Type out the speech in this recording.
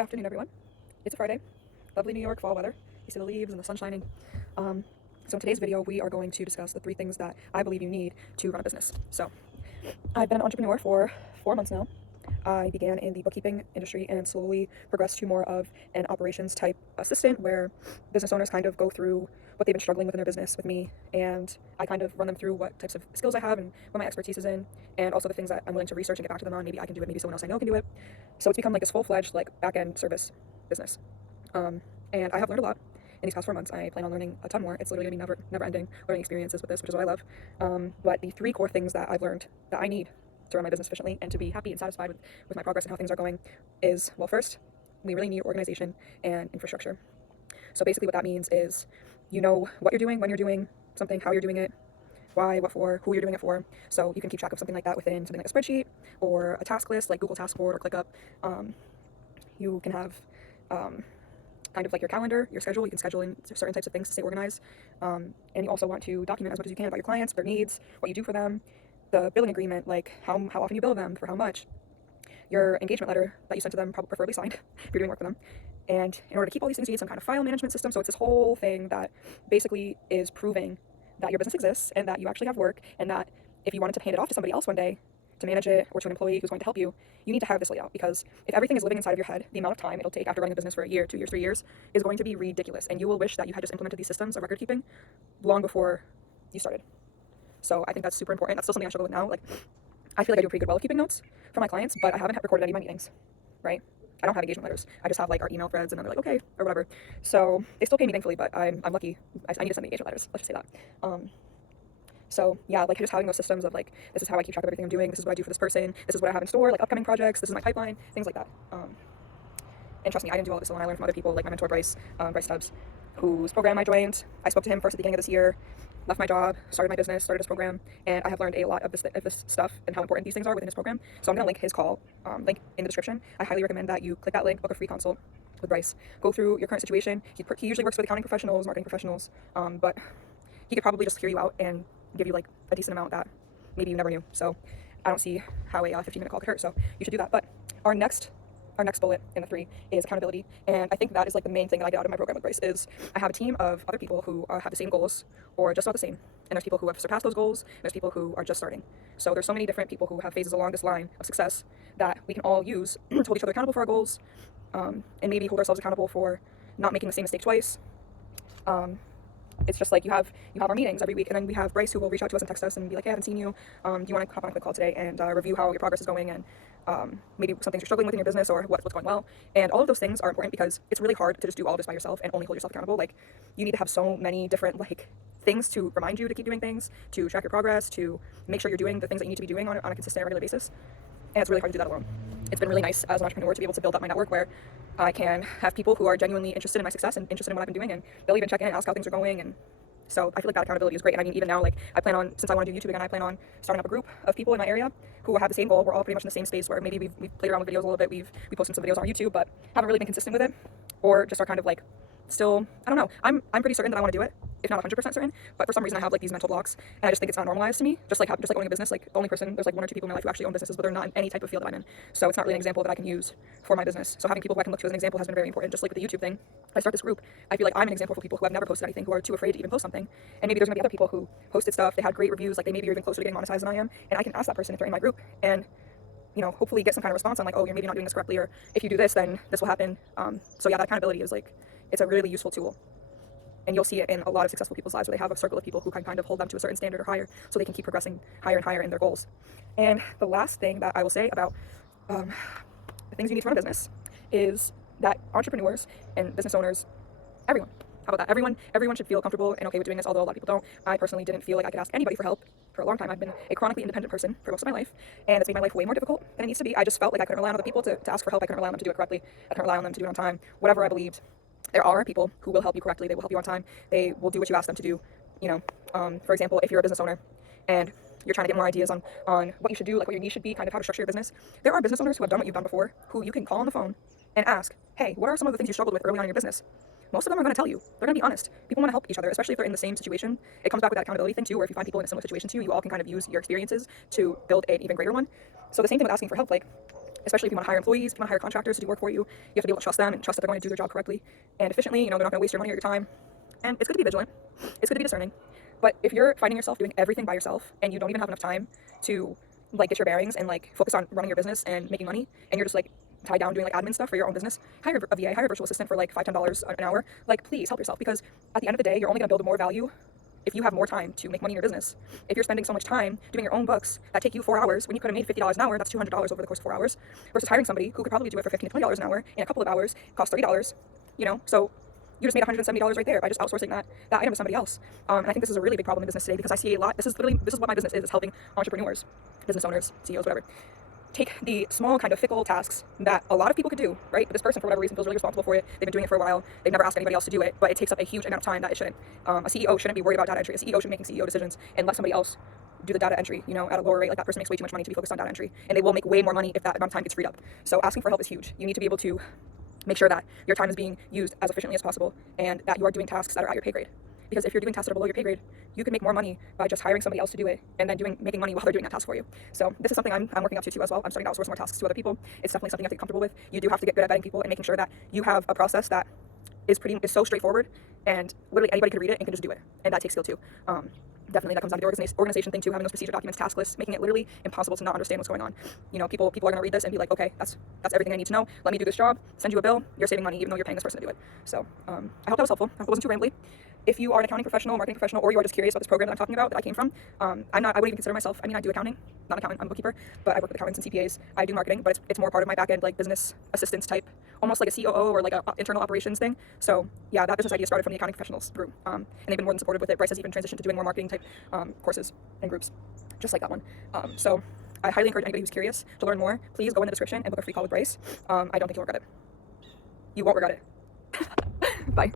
Good afternoon, everyone. It's a Friday. Lovely New York fall weather. You see the leaves and the sun shining. So in today's video, we are going to discuss the 3 things that I believe you need to run a business. So I've been an entrepreneur for 4 months now. I began in the bookkeeping industry and slowly progressed to more of an operations type assistant where business owners kind of go through what they've been struggling with in their business with me, and I kind of run them through what types of skills I have and what my expertise is in, and also the things that I'm willing to research and get back to them on. Maybe I can do it, maybe someone else I know can do it. So it's become like this full-fledged like back-end service business. And I have learned a lot in these past 4 months. I plan on learning a ton more. It's literally going to be never-ending learning experiences with this, which is what I love. But the 3 core things that I've learned that I need to run my business efficiently and to be happy and satisfied with my progress and how things are going is, well, first, we really need organization and infrastructure. So basically what that means is you know what you're doing, when you're doing something, how you're doing it, why, what for, who you're doing it for. So you can keep track of something like that within something like a spreadsheet or a task list like Google Task Board or ClickUp. You can have kind of like your calendar, your schedule. You can schedule in certain types of things to stay organized. And you also want to document as much as you can about your clients, their needs, what you do for them, the billing agreement, like how often you bill them, for how much, your engagement letter that you send to them, probably preferably signed if you're doing work for them. And in order to keep all these things, you need some kind of file management system. So it's this whole thing that basically is proving that your business exists and that you actually have work, and that if you wanted to hand it off to somebody else one day to manage it, or to an employee who's going to help you, you need to have this laid out, because if everything is living inside of your head, the amount of time it'll take after running a business for a year, 2 years, 3 years is going to be ridiculous, and you will wish that you had just implemented these systems of record keeping long before you started. So I think that's super important. That's still something I struggle with now. Like, I feel like I do pretty good well with keeping notes for my clients, but I haven't recorded any of my meetings, right? I don't have engagement letters. I just have like our email threads, and then they're like, okay, or whatever. So they still pay me, thankfully, but I'm lucky. I need to send the engagement letters. Let's just say that. So yeah, like just having those systems of like, this is how I keep track of everything I'm doing. This is what I do for this person. This is what I have in store, like upcoming projects. This is my pipeline, things like that. And trust me, I didn't do all this alone. I learned from other people, like my mentor, Bryce Tubbs, whose program I joined. I spoke to him first at the beginning of this year, left my job, started my business, started this program, and I have learned a lot of this stuff and how important these things are within his program. So I'm going to link his call, link in the description. I highly recommend that you click that link, book a free consult with Bryce. Go through your current situation. He usually works with accounting professionals, marketing professionals, but he could probably just hear you out and give you like a decent amount that maybe you never knew. So I don't see how a 15-minute call could hurt, so you should do that. But our next bullet in the 3 is accountability, and I think that is like the main thing that I get out of my program with Bryce is I have a team of other people who have the same goals or just about the same, and there's people who have surpassed those goals, and there's people who are just starting. So there's so many different people who have phases along this line of success that we can all use to hold each other accountable for our goals, and maybe hold ourselves accountable for not making the same mistake twice. It's just like you have our meetings every week, and then we have Bryce who will reach out to us and text us and be like, hey, I haven't seen you. Do you want to hop on a quick call today and review how your progress is going, and maybe some things you're struggling with in your business, or what's going well. And all of those things are important because it's really hard to just do all of this by yourself and only hold yourself accountable. Like, you need to have so many different like things to remind you to keep doing things, to track your progress, to make sure you're doing the things that you need to be doing on a consistent, regular basis. And it's really hard to do that alone. It's been really nice as an entrepreneur to be able to build up my network where I can have people who are genuinely interested in my success and interested in what I've been doing, and they'll even check in and ask how things are going. And so I feel like that accountability is great. And I mean, even now, like, I plan on, since I want to do YouTube again, I plan on starting up a group of people in my area who have the same goal. We're all pretty much in the same space where maybe we've played around with videos a little bit. We posted some videos on YouTube, but haven't really been consistent with it, or just are kind of like still, I don't know. I'm pretty certain that I want to do it, if not 100% certain, but for some reason I have like these mental blocks, and I just think it's not normalized to me. Just like owning a business, like the only person, there's like 1 or 2 people in my life who actually own businesses, but they're not in any type of field that I'm in. So it's not really an example that I can use for my business. So having people who I can look to as an example has been very important. Just like with the YouTube thing, I start this group, I feel like I'm an example for people who have never posted anything, who are too afraid to even post something. And maybe there's gonna be other people who posted stuff, they had great reviews, like they maybe are even closer to getting monetized than I am, and I can ask that person if they're in my group, and you know, hopefully get some kind of response on like, oh, you're maybe not doing this correctly, or if you do this, then this will happen. So yeah, that accountability is like, it's a really useful tool. And you'll see it in a lot of successful people's lives where they have a circle of people who can kind of hold them to a certain standard or higher, so they can keep progressing higher and higher in their goals. And the last thing that I will say about the things you need to run a business is that entrepreneurs and business owners, everyone, how about that? Everyone should feel comfortable and okay with doing this, although a lot of people don't. I personally didn't feel like I could ask anybody for help for a long time. I've been a chronically independent person for most of my life, and it's made my life way more difficult than it needs to be. I just felt like I couldn't rely on other people to ask for help. I couldn't rely on them to do it correctly. I couldn't rely on them to do it on time. Whatever I believed, there are people who will help you correctly. They will help you on time. They will do what you ask them to do. You know, for example, if you're a business owner and you're trying to get more ideas on what you should do, like what your niche should be, kind of how to structure your business, there are business owners who have done what you've done before, who you can call on the phone and ask, hey, what are some of the things you struggled with early on in your business? Most of them are going to tell you. They're going to be honest. People want to help each other, especially if they're in the same situation. It comes back with that accountability thing too, where if you find people in a similar situation to you, you all can kind of use your experiences to build an even greater one. So the same thing with asking for help. Like, especially if you want to hire employees, if you want to hire contractors to do work for you. You have to be able to trust them and trust that they're going to do their job correctly and efficiently. They're not going to waste your money or your time. And it's good to be vigilant. It's good to be discerning. But if you're finding yourself doing everything by yourself and you don't even have enough time to get your bearings and focus on running your business and making money, and you're just tied down doing admin stuff for your own business, hire a VA, hire a virtual assistant for $5-10 an hour. Please help yourself, because at the end of the day, you're only going to build more value if you have more time to make money in your business. If you're spending so much time doing your own books that take you 4 hours, when you could have made $50 an hour, that's $200 over the course of 4 hours, versus hiring somebody who could probably do it for $15 to $20 an hour in a couple of hours, cost $30, so you just made $170 right there by just outsourcing that item to somebody else. And I think this is a really big problem in business today, because I see a lot. This is what my business is helping entrepreneurs, business owners, CEOs, whatever, take the small kind of fickle tasks that a lot of people could do, right? But this person, for whatever reason, feels really responsible for it. They've been doing it for a while. They've never asked anybody else to do it, but it takes up a huge amount of time that it shouldn't. A CEO shouldn't be worried about data entry. A CEO should be making CEO decisions and let somebody else do the data entry, at a lower rate. That person makes way too much money to be focused on data entry, and they will make way more money if that amount of time gets freed up. So asking for help is huge. You need to be able to make sure that your time is being used as efficiently as possible and that you are doing tasks that are at your pay grade. Because if you're doing tasks that are below your pay grade, you can make more money by just hiring somebody else to do it and then making money while they're doing that task for you. So this is something I'm working up to too as well. I'm starting to outsource more tasks to other people. It's definitely something I have to get comfortable with. You do have to get good at vetting people and making sure that you have a process that is so straightforward and literally anybody could read it and can just do it. And that takes skill too. Definitely that comes down to the organization thing too, having those procedure documents, task lists, making it literally impossible to not understand what's going on. People are going to read this and be like, okay, that's everything I need to know. Let me do this job, send you a bill, you're saving money even though you're paying this person to do it. So I hope that was helpful. I hope it wasn't too rambly. If you are an accounting professional, marketing professional, or you are just curious about this program that I'm talking about that I came from, I wouldn't even consider myself, I do accounting, not an accountant, I'm a bookkeeper, but I work with accountants and CPAs. I do marketing, but it's more part of my back end, business assistance type, almost like a COO or a internal operations thing. So yeah, that business idea started from the accounting professionals group, and they've been more than supportive with it. Bryce has even transitioned to doing more marketing type courses and groups, just like that one. So I highly encourage anybody who's curious to learn more, please go in the description and book a free call with Bryce. I don't think you'll regret it. You won't regret it.